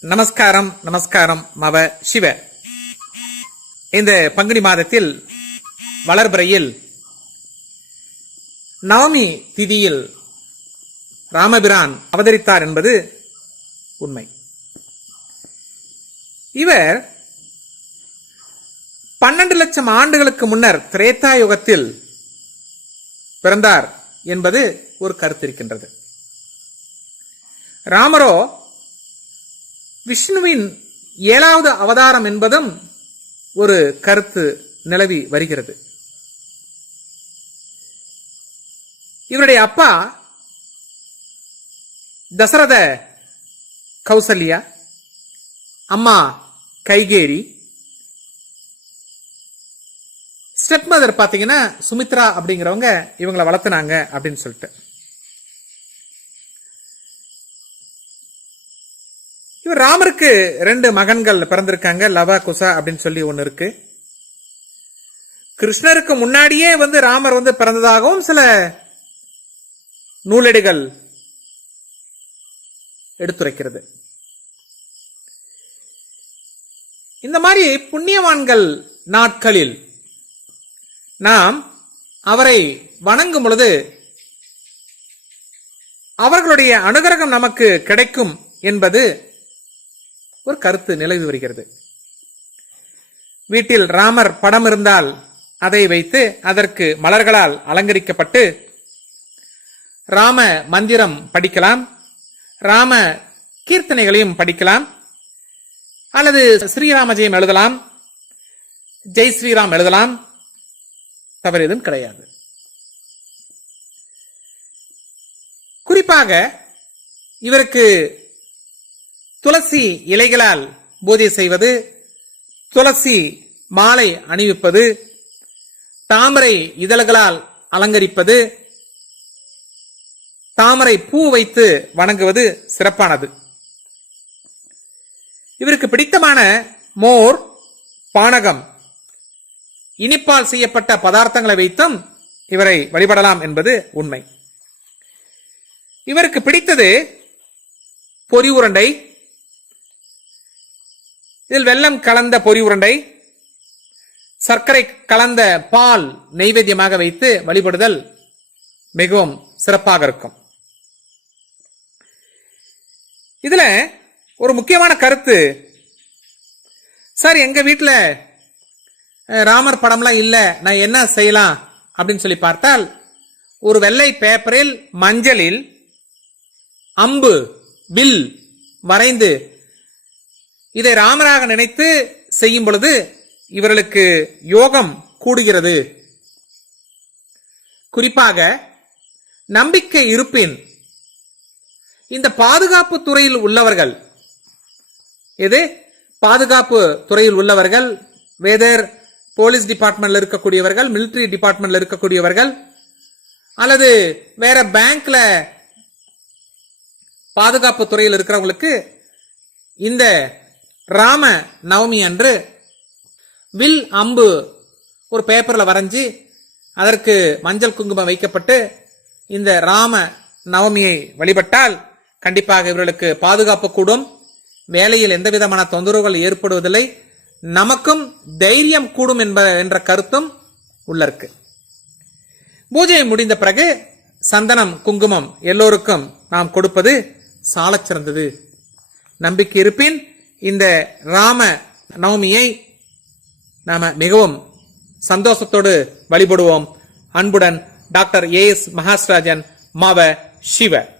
நமஸ்காரம் நமஸ்காரம் மவ சிவ. இந்த பங்குனி மாதத்தில் வளர்பிறையில் நவமி திதியில் ராமபிரான் அவதரித்தார் என்பது உண்மை. இவர் பன்னெண்டு லட்சம் ஆண்டுகளுக்கு முன்னர் திரேதா யுகத்தில் பிறந்தார் என்பது ஒரு கருத்து இருக்கின்றது. ராமரோ விஷ்ணுவின் ஏழாவது அவதாரம் என்பதும் ஒரு கருத்து நிலவி வருகிறது. இவருடைய அப்பா தசரத கௌசல்யா அம்மா கைகேரி ஸ்டெப் மதர் பார்த்தீங்கன்னா சுமித்ரா அப்படிங்கிறவங்க இவங்களை வளர்த்துனாங்க அப்படின்னு சொல்லிட்டு. இவர் ராமருக்கு ரெண்டு மகன்கள் பிறந்திருக்காங்க லவா குசா அப்படின்னு சொல்லி ஒன்னு இருக்கு. கிருஷ்ணருக்கு முன்னாடியே வந்து ராமர் வந்து பிறந்ததாகவும் சில நூலடிகள் எடுத்துரைக்கிறது. இந்த மாதிரி புண்ணியவான்கள் நாட்களில் நாம் அவரை வணங்கும் பொழுது அவர்களுடைய அனுகிரகம் நமக்கு கிடைக்கும் என்பது ஒரு கருத்து நிலவி வருகிறது. வீட்டில் ராமர் படம் இருந்தால் அதை வைத்து அதற்கு மலர்களால் அலங்கரிக்கப்பட்டு ராம மந்திரம் படிக்கலாம் ராம கீர்த்தனைகளையும் படிக்கலாம் அல்லது ஸ்ரீராமஜெயம் எழுதலாம் ஜெய் ஸ்ரீராம் எழுதலாம் தவறு எதுவும் கிடையாது. குறிப்பாக இவருக்கு துளசி இலைகளால் பூஜை செய்வது துளசி மாலை அணிவிப்பது தாமரை இதழ்களால் அலங்கரிப்பது தாமரை பூ வைத்து வணங்குவது சிறப்பானது. இவருக்கு பிடித்தமான மோர் பானகம் இனிப்பால் செய்யப்பட்ட பதார்த்தங்களை வைத்தும் இவரை வழிபடலாம் என்பது உண்மை. இவருக்கு பிடித்தது பொறி உருண்டை இதில் வெள்ளம் கலந்த பொரி உருண்டை சர்க்கரை கலந்த பால் நெய்வேத்தியமாக வைத்து வழிபடுதல் மிகவும் சிறப்பாக இருக்கும். இதுல ஒரு முக்கியமான கருத்து சார் எங்க வீட்டில் ராமர் படம்லாம் இல்ல நான் என்ன செய்யலாம்? அப்படின்னு சொல்லி பார்த்தால் ஒரு வெள்ளை பேப்பரில் மஞ்சளில் அம்பு வில் வரைந்து இதை ராமராக நினைத்து செய்யும் பொழுது இவர்களுக்கு யோகம் கூடுகிறது. குறிப்பாக நம்பிக்கை இருப்பின் இந்த பாதுகாப்பு துறையில் உள்ளவர்கள் எது? பாதுகாப்பு துறையில் உள்ளவர்கள் வேதர் போலீஸ் டிபார்ட்மெண்ட்ல இருக்கக்கூடியவர்கள் மிலிட்ரி டிபார்ட்மெண்ட்ல இருக்கக்கூடியவர்கள் அல்லது வேற பேங்க்ல பாதுகாப்பு துறையில் இருக்கிறவங்களுக்கு இந்த ராம நவமி அன்று வில் அம்பு ஒரு பேப்பரில் வரைஞ்சி அதற்கு மஞ்சள் குங்குமம் வைக்கப்பட்டு இந்த ராம நவமியை வழிபட்டால் கண்டிப்பாக இவர்களுக்கு பாதுகாப்பு கூடும். வேலையில் எந்த விதமான தொந்தரவுகள் ஏற்படுவதில்லை. நமக்கும் தைரியம் கூடும் என்ப என்ற கருத்தும் உள்ள இருக்கு பூஜை முடிந்த பிறகு சந்தனம் குங்குமம் எல்லோருக்கும் நாம் கொடுப்பது சாலச் சிறந்தது நம்பிக்கை இருப்பின் இந்த ராம நவமியை நாம மிகவும் சந்தோஷத்தோடு வழிபடுவோம். அன்புடன் டாக்டர் ஏ எஸ் மகாஸ்ராஜன் மாவ சிவ.